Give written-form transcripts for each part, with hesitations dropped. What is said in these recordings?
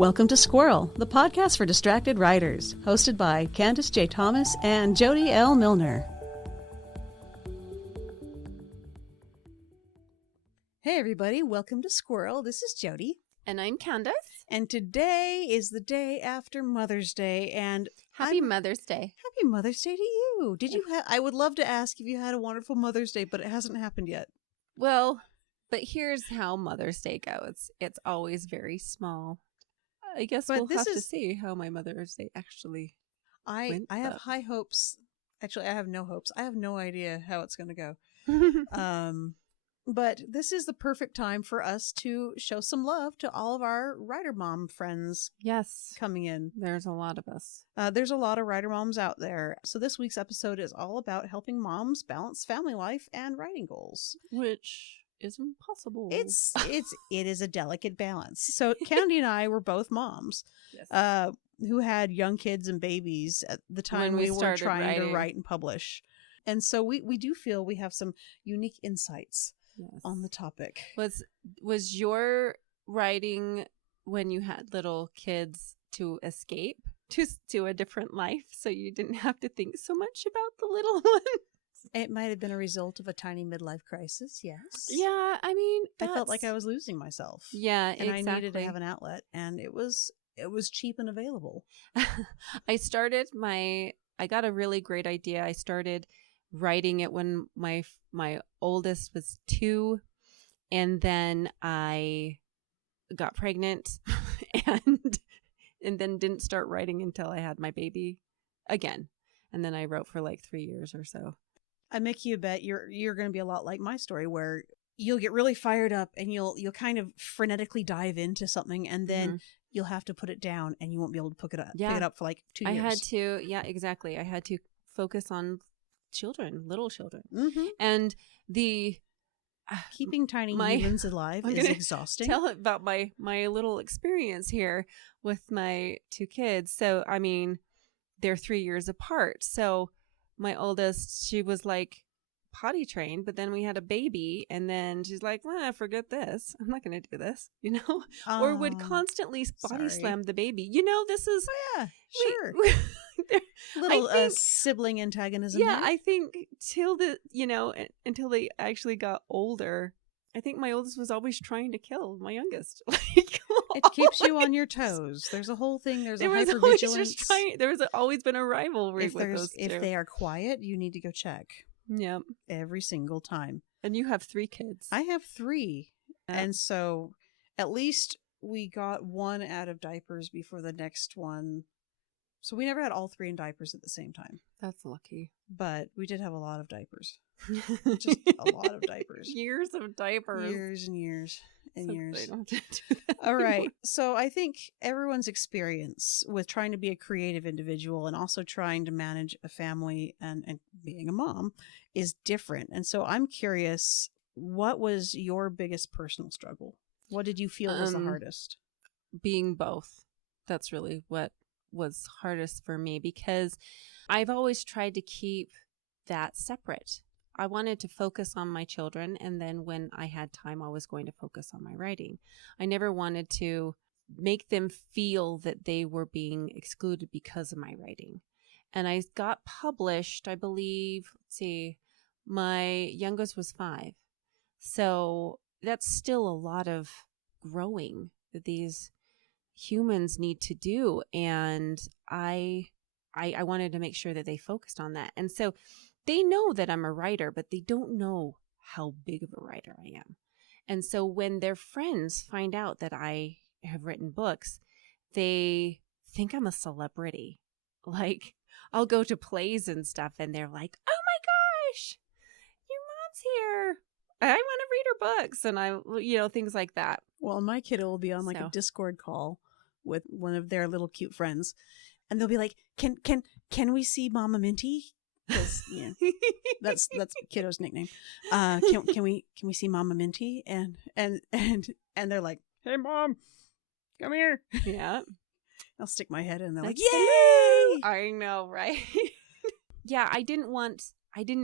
Welcome to Squirrel, the podcast for distracted writers, hosted by Candace J. Thomas and Jody L. Milner. Hey everybody, welcome to Squirrel. This is Jody. And I'm Candace. And today is the day after Mother's Day, and Happy Mother's Day. Happy Mother's Day to you. Did you I would love to ask if you had a wonderful Mother's Day, but it hasn't happened yet. Well, but here's how Mother's Day goes. It's always very small. I guess we'll have to see how my Mother's Day actually went. I have high hopes. Actually, I have no hopes. I have no idea how it's going to go. But this is the perfect time for us to show some love to all of our writer mom friends. Yes. Coming in. There's a lot of us. There's a lot of writer moms out there. So this week's episode is all about helping moms balance family life and writing goals. Which is impossible. It is a delicate balance. So Candy and I were both moms. Yes. Who had young kids and babies at the time we were trying to write and publish. And so we do feel we have some unique insights. Yes. On the topic. Was your writing when you had little kids to escape to a different life so you didn't have to think so much about the little ones? It might have been a result of a tiny midlife crisis, yes. Yeah, I mean, I felt like I was losing myself. Yeah, and exactly. I needed to have an outlet, and it was cheap and available. I got a really great idea. I started writing it when my oldest was 2, and then I got pregnant and then didn't start writing until I had my baby again. And then I wrote for like 3 years or so. I make you a bet you're going to be a lot like my story, where you'll get really fired up and you'll kind of frenetically dive into something, and then you'll have to put it down and you won't be able to pick it up for like 2 years. I had to, yeah, exactly. I had to focus on little children. Mm-hmm. And the keeping tiny humans alive is exhausting. Tell about my little experience here with my 2 kids. So, I mean, they're 3 years apart. So my oldest, she was like potty trained, but then we had a baby, and then she's like, well, forget this. I'm not going to do this, or would constantly body slam the baby. This is... Oh, yeah, sure. Little sibling antagonism. Yeah, I think until they actually got older, I think my oldest was always trying to kill my youngest. It keeps you on your toes. There's a whole thing. There's a hypervigilance. There's always been a rivalry with those two. If they are quiet, you need to go check. Yep. Every single time. And you have 3 kids. I have 3. Yep. And so at least we got one out of diapers before the next one. So we never had all 3 in diapers at the same time. That's lucky. But we did have a lot of diapers. Just a lot of diapers. Years of diapers. Years and years and so years. They don't have to do that all right. anymore. So I think everyone's experience with trying to be a creative individual and also trying to manage a family and being a mom is different. And so I'm curious, what was your biggest personal struggle? What did you feel was the hardest? Being both. That's really what was hardest for me, because I've always tried to keep that separate. I wanted to focus on my children, and then when I had time, I was going to focus on my writing. I never wanted to make them feel that they were being excluded because of my writing. And I got published, I believe, my youngest was 5. So that's still a lot of growing that these humans need to do, and I wanted to make sure that they focused on that. And so they know that I'm a writer, but they don't know how big of a writer I am. And so when their friends find out that I have written books, they think I'm a celebrity. Like, I'll go to plays and stuff, and they're like, oh my gosh, your mom's here. I want to read her books, and things like that. Well, my kiddo will be on a Discord call with one of their little cute friends, and they'll be like, "Can we see Mama Minty?" Because that's kiddo's nickname. Can we see Mama Minty? And they're like, "Hey, Mom, come here." Yeah, I'll stick my head in. They're like, "Yay!" I know, right? Yeah, I didn't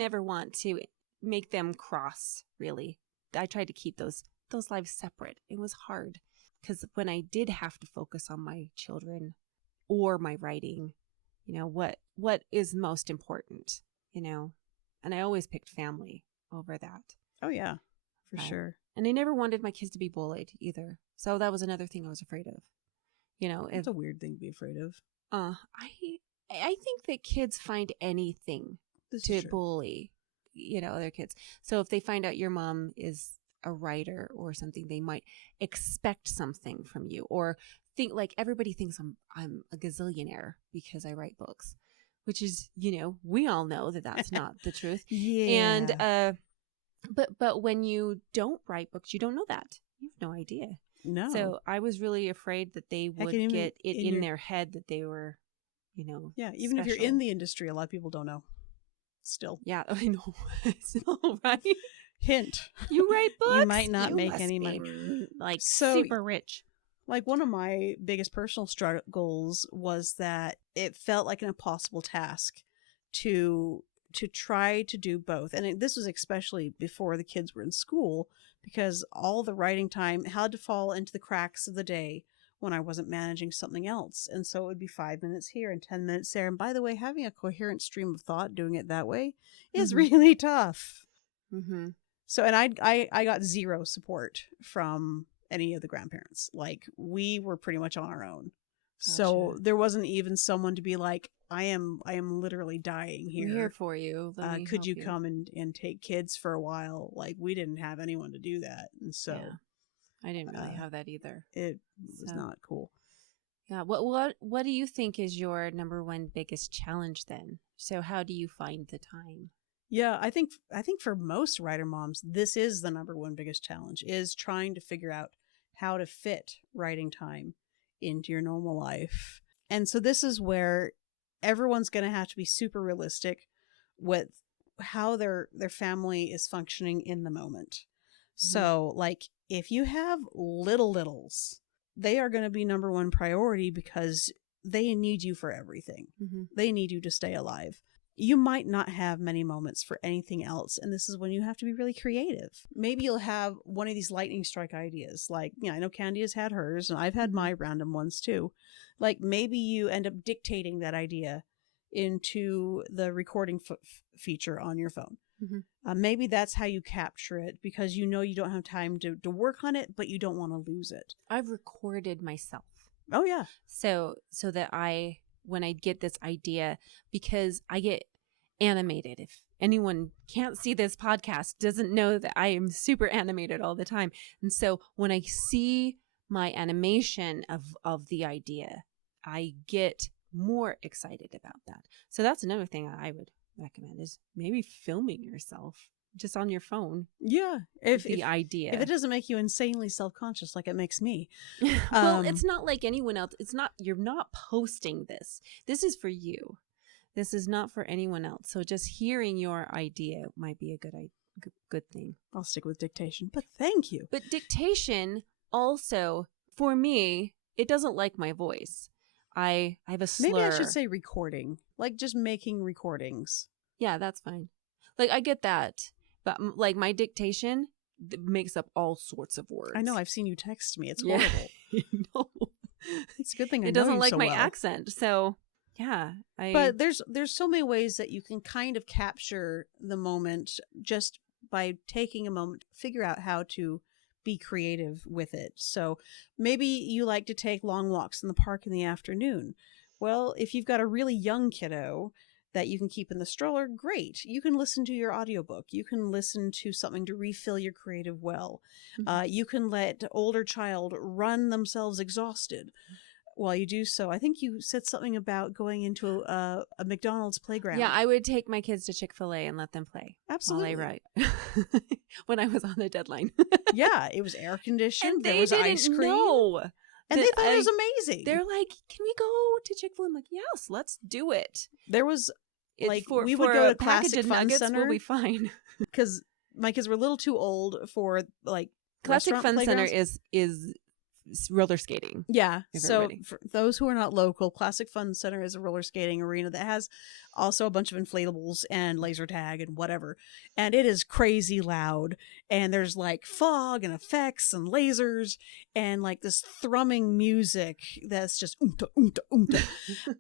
ever want to make them cross. Really, I tried to keep those lives separate. It was hard. because when I did have to focus on my children or my writing, what is most important, and I always picked family over that. Oh yeah, for sure. And I never wanted my kids to be bullied either. So that was another thing I was afraid of. It's a weird thing to be afraid of. I think that kids find anything to bully, other kids. So if they find out your mom is a writer or something, they might expect something from you, or think like everybody thinks I'm a gazillionaire because I write books, which is, we all know that that's not the truth. Yeah. And, but when you don't write books, you don't know that. You have no idea. No. So I was really afraid that they would get it in their head that they were, yeah, even if you're in the industry, a lot of people don't know. Still. Yeah, I know. So, right? Hint. You write books? You might not make any money. Like, super rich. Like, one of my biggest personal struggles was that it felt like an impossible task to try to do both. And this was especially before the kids were in school, because all the writing time had to fall into the cracks of the day when I wasn't managing something else. And so it would be 5 minutes here and 10 minutes there. And by the way, having a coherent stream of thought doing it that way is really tough. Mm-hmm. So, and I got zero support from any of the grandparents. Like, we were pretty much on our own. Gotcha. So there wasn't even someone to be like, I am literally dying here. We're here for you. Could you come and take kids for a while? Like, we didn't have anyone to do that. And so I didn't really have that either. It was not cool. Yeah. What do you think is your number one biggest challenge then? So how do you find the time? Yeah, I think for most writer moms, this is the number one biggest challenge, is trying to figure out how to fit writing time into your normal life. And so this is where everyone's going to have to be super realistic with how their family is functioning in the moment. Mm-hmm. So, like, if you have littles, they are going to be number one priority because they need you for everything. Mm-hmm. They need you to stay alive. You might not have many moments for anything else, and this is when you have to be really creative. Maybe you'll have one of these lightning strike ideas. Like, I know Candy has had hers, and I've had my random ones too. Like, maybe you end up dictating that idea into the recording feature on your phone. Mm-hmm. Maybe that's how you capture it, because you don't have time to work on it, but you don't want to lose it. I've recorded myself. Oh, yeah. So that when I get this idea, because I get animated. If anyone can't see this podcast, doesn't know that I am super animated all the time. And so when I see my animation of the idea, I get more excited about that. So that's another thing I would recommend, is maybe filming yourself just on your phone. Yeah. If idea. If it doesn't make you insanely self-conscious like it makes me. Well, it's not like anyone else. You're not posting this. This is for you. This is not for anyone else. So just hearing your idea might be a good thing. I'll stick with dictation, but thank you. But dictation also, for me, it doesn't like my voice. I have a slur. Maybe I should say recording. Like, just making recordings. Yeah, that's fine. Like, I get that. But like, my dictation makes up all sorts of words. I know. I've seen you text me. It's horrible. No. It's a good thing I know it doesn't you like so my well. accent. So yeah. But there's so many ways that you can kind of capture the moment just by taking a moment to figure out how to be creative with it. So maybe you like to take long walks in the park in the afternoon. Well, if you've got a really young kiddo that you can keep in the stroller, great. You can listen to your audiobook. You can listen to something to refill your creative well. Mm-hmm. You can let older child run themselves exhausted while you do so. I think you said something about going into a McDonald's playground. Yeah, I would take my kids to Chick-fil-A and let them play. Absolutely. While I write. When I was on a deadline. Yeah, it was air conditioned. And there was ice cream. Know and they thought it was amazing. They're like, can we go to Chick-fil-A? I'm like, yes, let's do it. There was we would go to Classic Fun Center. We'll be fine. Because my kids were a little too old for like Classic Fun playgrounds. Center is roller skating. Yeah. So for those who are not local, Classic Fun Center is a roller skating arena that has also a bunch of inflatables and laser tag and whatever. And it is crazy loud. And there's like fog and effects and lasers and like this thrumming music that's just oomta, oomta, oomta.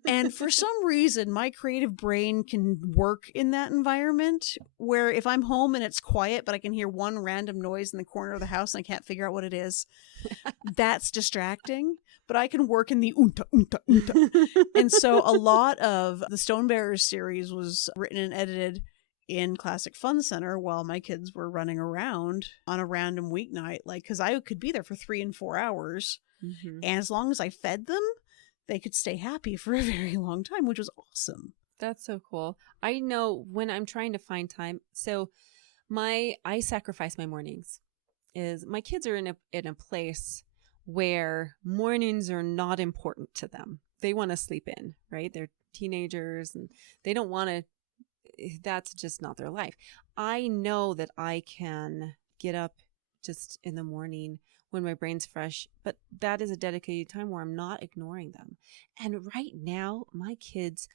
And for some reason, my creative brain can work in that environment where if I'm home and it's quiet, but I can hear one random noise in the corner of the house and I can't figure out what it is, that's distracting. But I can work in the oomta, oomta, oomta. And so a lot of the Stone Bearers series was written and edited in Classic Fun Center while my kids were running around on a random weeknight. Like, because I could be there for 3 and 4 hours. Mm-hmm. And as long as I fed them, they could stay happy for a very long time, which was awesome. That's so cool. I know when I'm trying to find time. So I sacrifice my mornings. Is my kids are in a place where mornings are not important to them. They want to sleep in, right? They're teenagers and they don't want to, that's just not their life. I know that I can get up just in the morning when my brain's fresh, but that is a dedicated time where I'm not ignoring them. And right now, my kids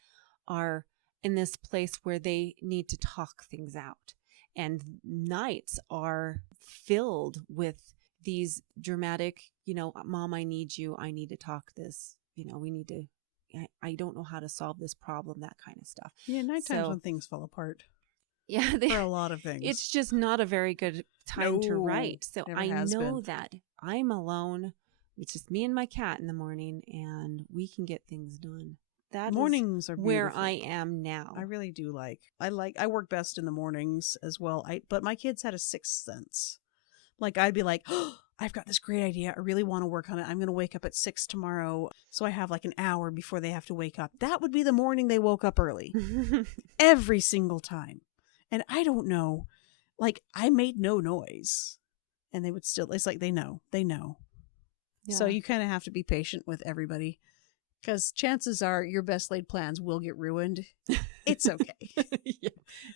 are in this place where they need to talk things out. And nights are filled with these dramatic, Mom, I need you. I need to talk this. We need to, I don't know how to solve this problem, that kind of stuff. Yeah, nighttime's when things fall apart. Yeah. For a lot of things. It's just not a very good time to write. So I know that I'm alone. It's just me and my cat in the morning and we can get things done. That mornings are where I am now. I really do I work best in the mornings as well. But my kids had a sixth sense. Like I'd be like, oh, I've got this great idea. I really want to work on it. I'm going to wake up at 6 tomorrow. So I have like an hour before they have to wake up. That would be the morning they woke up early. Every single time. And I don't know, like I made no noise and they would still, it's like they know. Yeah. So you kind of have to be patient with everybody because chances are your best laid plans will get ruined. It's okay. Yeah,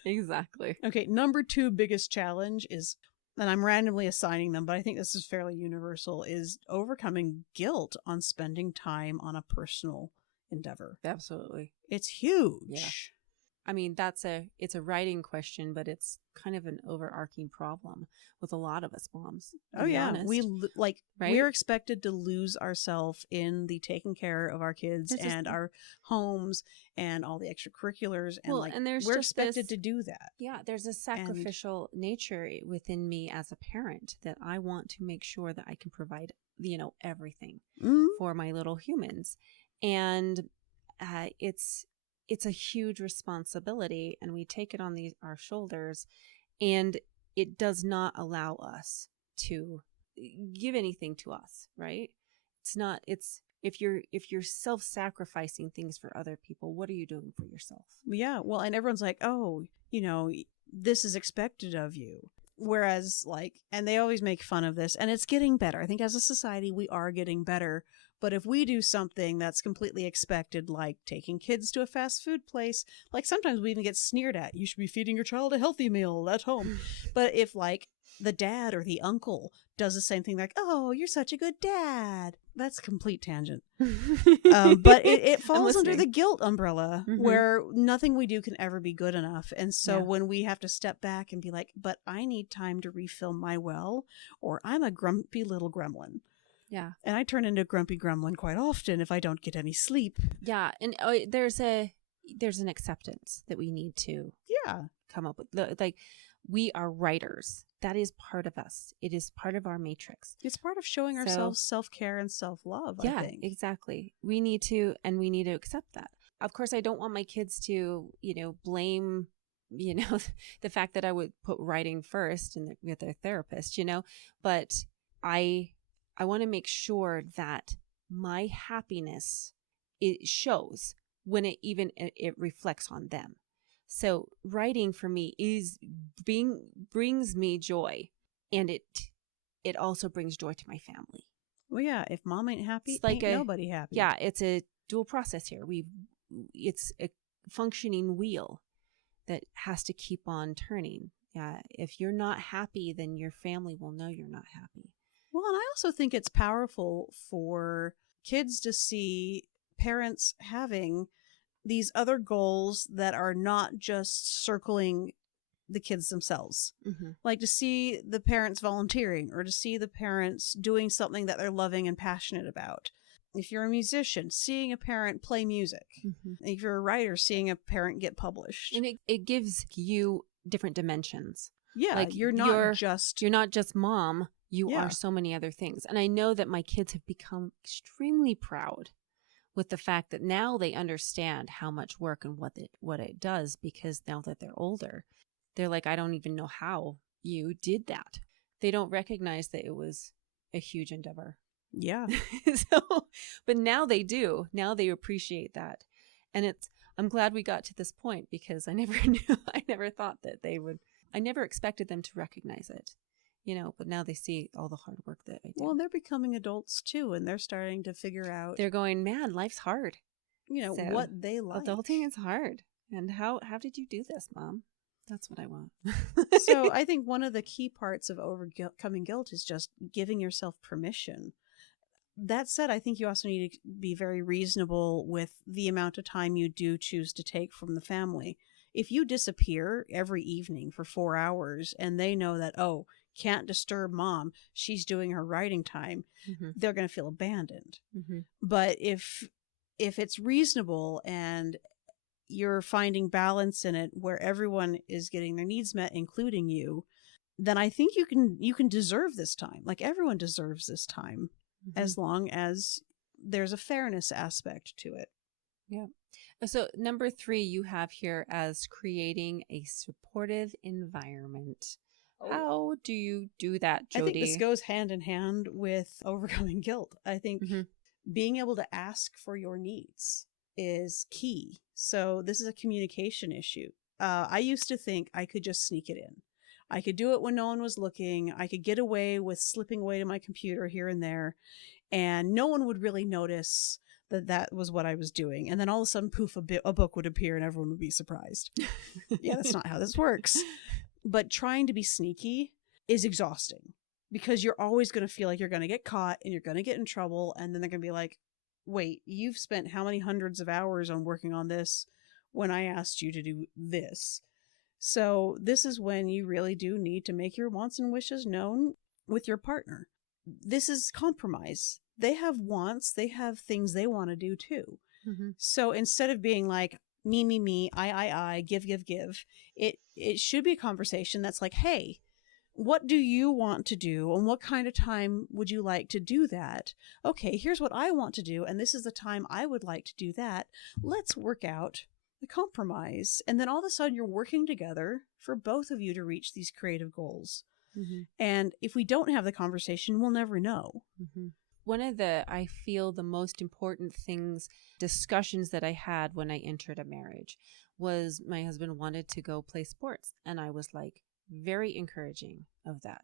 exactly. Okay. Number 2 biggest challenge is, and I'm randomly assigning them, but I think this is fairly universal, is overcoming guilt on spending time on a personal endeavor. Absolutely. It's huge. Yeah. I mean, it's a writing question, but it's kind of an overarching problem with a lot of us moms. Oh yeah. Honest. We're expected to lose ourselves in the taking care of our kids and our homes and all the extracurriculars. And we're expected to do that. Yeah. There's a sacrificial nature within me as a parent that I want to make sure that I can provide, everything for my little humans. And it's a huge responsibility and we take it on our shoulders, and it does not allow us to give anything to us, right? If you're self-sacrificing things for other people, what are you doing for yourself? Yeah. Well, and everyone's like, oh, this is expected of you. Whereas and they always make fun of this, and it's getting better. I think as a society, we are getting better. But if we do something that's completely expected, like taking kids to a fast food place, sometimes we even get sneered at. You should be feeding your child a healthy meal at home. But if the dad or the uncle does the same thing, like, oh, you're such a good dad. That's a complete tangent. But it falls under the guilt umbrella where nothing we do can ever be good enough. And so when we have to step back and be like, but I need time to refill my well, or I'm a grumpy little gremlin. Yeah. And I turn into a grumpy gremlin quite often if I don't get any sleep. Yeah. And there's an acceptance that we need to come up with. We are writers. That is part of us. It is part of our matrix. It's part of showing ourselves self-care and self-love, I think. Yeah, exactly. We need to accept that. Of course, I don't want my kids to, blame, the fact that I would put writing first and with their therapist, but I want to make sure that my happiness, it shows when it reflects on them. So writing for me brings me joy, and it also brings joy to my family. Well, yeah, if mom ain't happy, ain't nobody happy. Yeah, it's a dual process here. It's a functioning wheel that has to keep on turning. If you're not happy, then your family will know you're not happy. Well, and I also think it's powerful for kids to see parents having these other goals that are not just circling the kids themselves. Mm-hmm. Like to see the parents volunteering or to see the parents doing something that they're loving and passionate about. If you're a musician, seeing a parent play music. Mm-hmm. If you're a writer, seeing a parent get published. And it gives you different dimensions. Yeah, like you're not just mom. You Yeah. are so many other things. And I know that my kids have become extremely proud with the fact that now they understand how much work and what it does, because now that they're older, they're like, I don't even know how you did that. They don't recognize that it was a huge endeavor. Yeah. But now they do. Now they appreciate that. And I'm glad we got to this point, because I never thought that they would. I never expected them to recognize it, but now they see all the hard work that I do. Well, they're becoming adults too, and they're starting to figure out. They're going, man, life's hard. What they like. Adulting is hard. And how did you do this, Mom? That's what I want. So I think one of the key parts of overcoming guilt is just giving yourself permission. That said, I think you also need to be very reasonable with the amount of time you do choose to take from the family. If you disappear every evening for 4 hours and they know that, oh, can't disturb mom, she's doing her writing time, mm-hmm. they're going to feel abandoned. Mm-hmm. But if it's reasonable and you're finding balance in it where everyone is getting their needs met, including you, then I think you can deserve this time. Like everyone deserves this time, mm-hmm. as long as there's a fairness aspect to it. Yeah. So number 3 you have here as creating a supportive environment. Oh. How do you do that, Jody? I think this goes hand in hand with overcoming guilt. I think mm-hmm. being able to ask for your needs is key. So this is a communication issue. I used to think I could just sneak it in. I could do it when no one was looking. I could get away with slipping away to my computer here and there, and no one would really notice that was what I was doing. And then all of a sudden, poof, a book would appear and everyone would be surprised. Yeah, that's not how this works. But trying to be sneaky is exhausting, because you're always going to feel like you're going to get caught and you're going to get in trouble. And then they're going to be like, wait, you've spent how many hundreds of hours on working on this when I asked you to do this? So this is when you really do need to make your wants and wishes known with your partner. This is compromise. They have wants, they have things they want to do too. Mm-hmm. So instead of being like, me, I, give, it should be a conversation that's like, hey, what do you want to do? And what kind of time would you like to do that? Okay, here's what I want to do. And this is the time I would like to do that. Let's work out the compromise. And then all of a sudden you're working together for both of you to reach these creative goals. Mm-hmm. And if we don't have the conversation, we'll never know. Mm-hmm. One of I feel the most important discussions that I had when I entered a marriage was my husband wanted to go play sports. And I was like, very encouraging of that.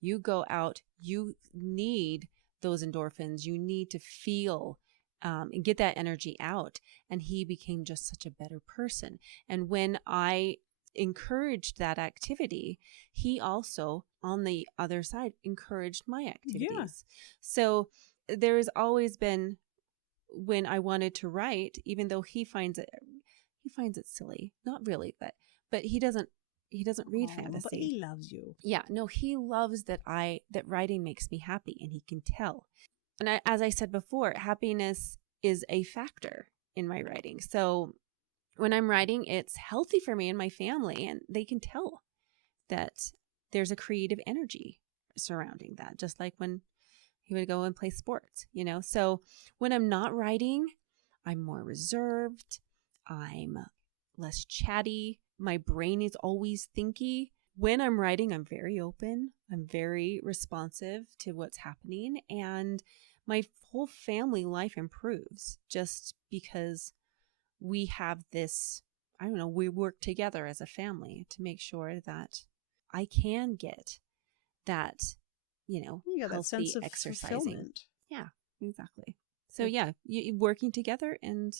You go out, you need those endorphins, you need to feel and get that energy out. And he became just such a better person. And when I encouraged that activity, he also, on the other side, encouraged my activities. Yeah. So there's always been, when I wanted to write, even though he finds it silly, not really, but he doesn't read fantasy. But he loves you. Yeah, no, he loves that writing makes me happy, and he can tell. And as I said before, happiness is a factor in my writing. So when I'm writing, it's healthy for me and my family, and they can tell that there's a creative energy surrounding that, just like when he would go and play sports, So when I'm not writing, I'm more reserved. I'm less chatty. My brain is always thinky. When I'm writing, I'm very open. I'm very responsive to what's happening. And my whole family life improves just because we have this, we work together as a family to make sure that I can get that, healthy that sense of exercising. Fulfillment. Yeah, exactly. So working together and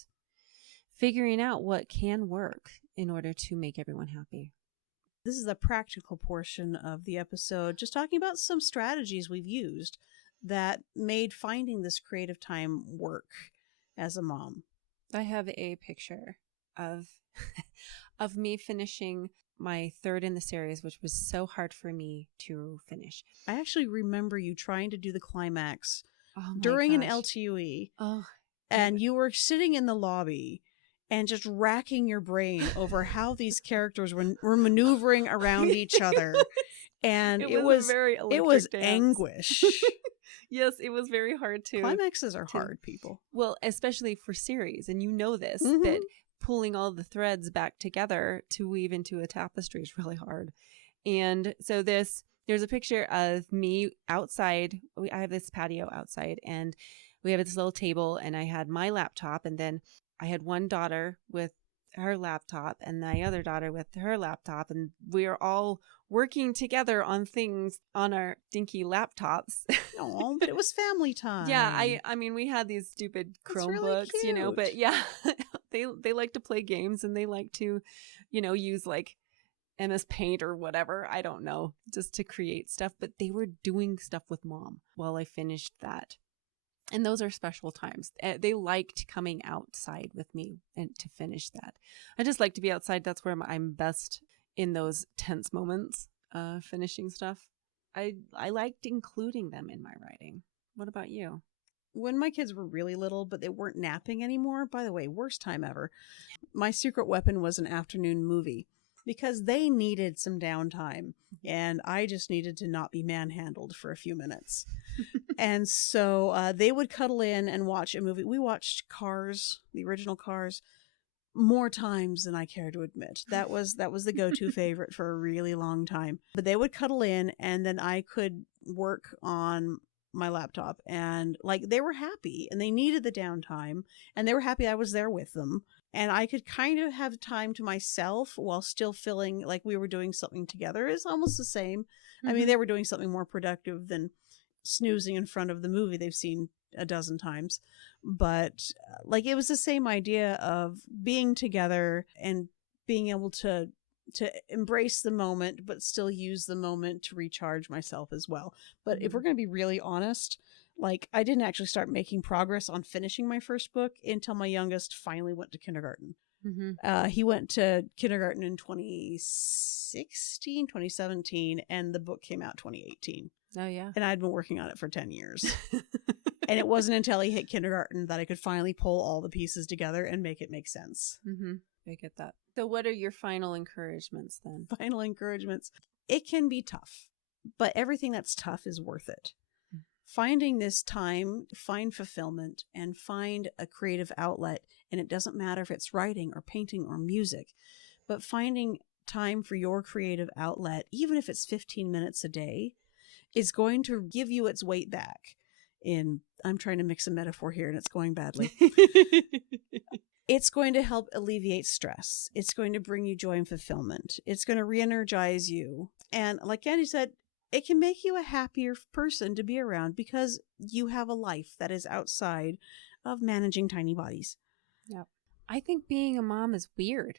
figuring out what can work in order to make everyone happy. This is the practical portion of the episode, just talking about some strategies we've used that made finding this creative time work as a mom. I have a picture of of me finishing my third in the series, which was so hard for me to finish. I actually remember you trying to do the climax Oh during an gosh. LTUE, Oh, and you were sitting in the lobby and just racking your brain over how these characters were maneuvering around each other. And it was very it was dance. anguish. Yes, it was very hard to. Climaxes are hard, people. Well, especially for series, and you know this, that pulling all the threads back together to weave into a tapestry is really hard. And so there's a picture of me outside. I have this patio outside, and we have this little table, and I had my laptop, and then I had one daughter with her laptop and my other daughter with her laptop, and we are all working together on things on our dinky laptops. Oh, but it was family time. Yeah, I mean, we had these stupid Chromebooks, really you know, but yeah, they like to play games, and they like to, you know, use like MS Paint or whatever, I don't know, just to create stuff. But they were doing stuff with Mom while I finished that. And those are special times. They liked coming outside with me and to finish that. I just like to be outside. That's where I'm best in those tense moments, finishing stuff. I liked including them in my writing. What about you? When my kids were really little, but they weren't napping anymore, by the way, worst time ever, my secret weapon was an afternoon movie, because they needed some downtime, and I just needed to not be manhandled for a few minutes. And so they would cuddle in and watch a movie. We watched Cars, the original Cars, more times than I care to admit. That was the go-to favorite for a really long time. But they would cuddle in, and then I could work on my laptop, and like, they were happy, and they needed the downtime, and they were happy I was there with them, and I could kind of have time to myself while still feeling like we were doing something together. It's almost the same. Mm-hmm. I mean, they were doing something more productive than snoozing in front of the movie they've seen a dozen times, but like, it was the same idea of being together and being able to embrace the moment, but still use the moment to recharge myself as well. But if we're going to be really honest, like, I didn't actually start making progress on finishing my first book until my youngest finally went to kindergarten. He went to kindergarten in 2016, 2017, and the book came out 2018. Oh, yeah. And I'd been working on it for 10 years. And it wasn't until he hit kindergarten that I could finally pull all the pieces together and make it make sense. I get that. So what are your final encouragements then? Final encouragements. It can be tough, but everything that's tough is worth it. Finding this time, find fulfillment, and find a creative outlet. And it doesn't matter if it's writing or painting or music, but finding time for your creative outlet, even if it's 15 minutes a day, is going to give you its weight back in, I'm trying to mix a metaphor here and it's going badly. It's going to help alleviate stress. It's going to bring you joy and fulfillment. It's going to re-energize you. And like Andy said, it can make you a happier person to be around because you have a life that is outside of managing tiny bodies. Yep. I think being a mom is weird.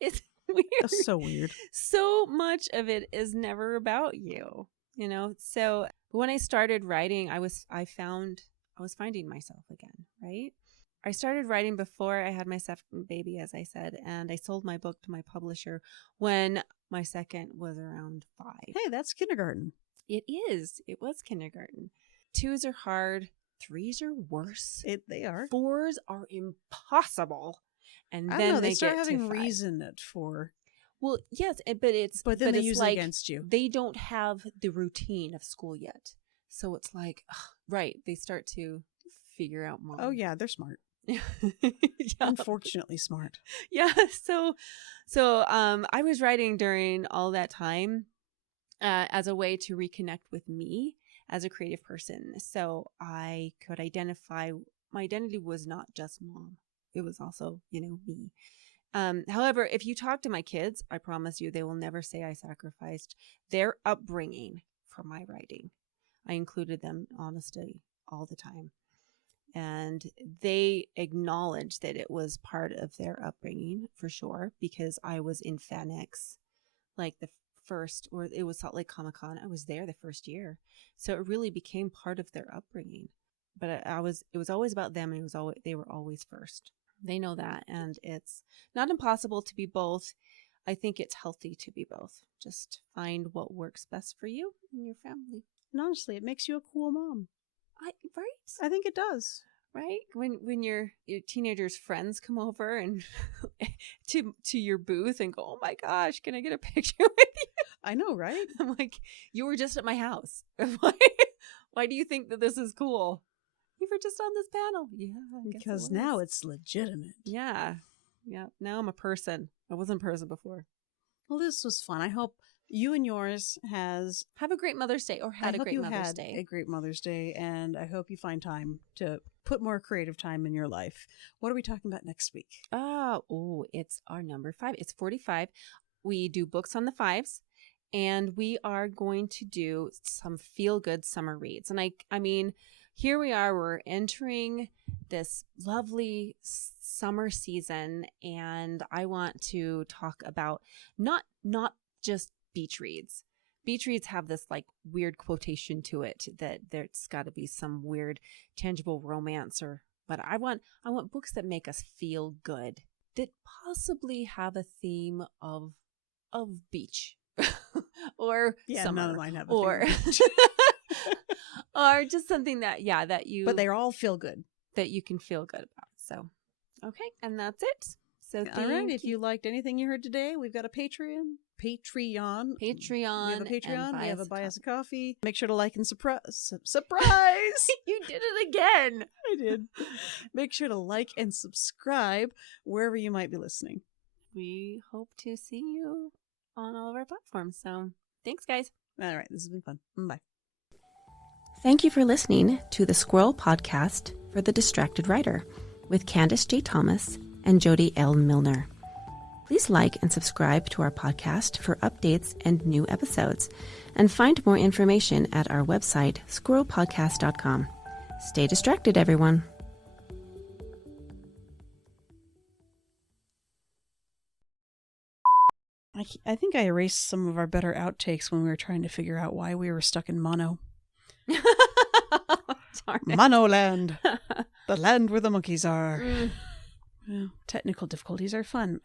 It's weird. That's so weird. So much of it is never about you, you know? So when I started writing, I was finding myself again, right? I started writing before I had my second baby, as I said, and I sold my book to my publisher when my second was around 5. Hey, that's kindergarten. It is. It was kindergarten. 2s are hard. 3s are worse. They are. 4s are impossible. And I then don't know, they start get having to 5. reason at 4. Well, yes, but then they it's use like it against you. They don't have the routine of school yet, so it's like, right? They start to figure out more. Oh yeah, they're smart. Yeah. Unfortunately smart. Yeah. So I was writing during all that time as a way to reconnect with me as a creative person. So I could identify my identity was not just mom. It was also, me. However, if you talk to my kids, I promise you they will never say I sacrificed their upbringing for my writing. I included them honestly all the time. And they acknowledged that it was part of their upbringing for sure, because I was in FanX, like the first, or it was Salt Lake Comic-Con. I was there the first year. So it really became part of their upbringing. But it was always about them, and they were always first. They know that. And it's not impossible to be both. I think it's healthy to be both. Just find what works best for you and your family. And honestly, it makes you a cool mom. Right? I think it does. Right? When your teenagers' friends come over and to your booth and go, oh my gosh, can I get a picture with you? I know, right? I'm like, you were just at my house. Why do you think that this is cool? You were just on this panel. Yeah, because now it's legitimate. Yeah. Now I'm a person. I wasn't a person before. Well, this was fun. I hope you and yours have a great Mother's Day, or had a great Mother's Day. A great Mother's Day, and I hope you find time to put more creative time in your life. What are we talking about next week? It's our number 5. It's 45. We do books on the 5s, and we are going to do some feel-good summer reads. And I mean, here we are. We're entering this lovely summer season, and I want to talk about not just beach reads. Beach reads have this like weird quotation to it that there's got to be some weird tangible romance, but I want books that make us feel good, that possibly have a theme of beach or summer, none of mine have a or theme. or just something that but they all feel good, that you can feel good about. So okay, and that's it. So all right, if you liked anything you heard today, we've got a Patreon. We have a Patreon. We have a Buy Us a Coffee. Make sure to like and surprise. You did it again. I did. Make sure to like and subscribe wherever you might be listening. We hope to see you on all of our platforms. So thanks, guys. All right, this has been fun. Bye. Thank you for listening to the Squirrel Podcast for the Distracted Writer with Candace J. Thomas and Jody L. Milner. Please like and subscribe to our podcast for updates and new episodes, and find more information at our website, squirrelpodcast.com. Stay distracted, everyone. I think I erased some of our better outtakes when we were trying to figure out why we were stuck in mono. Mono land. The land where the monkeys are. Well, technical difficulties are fun.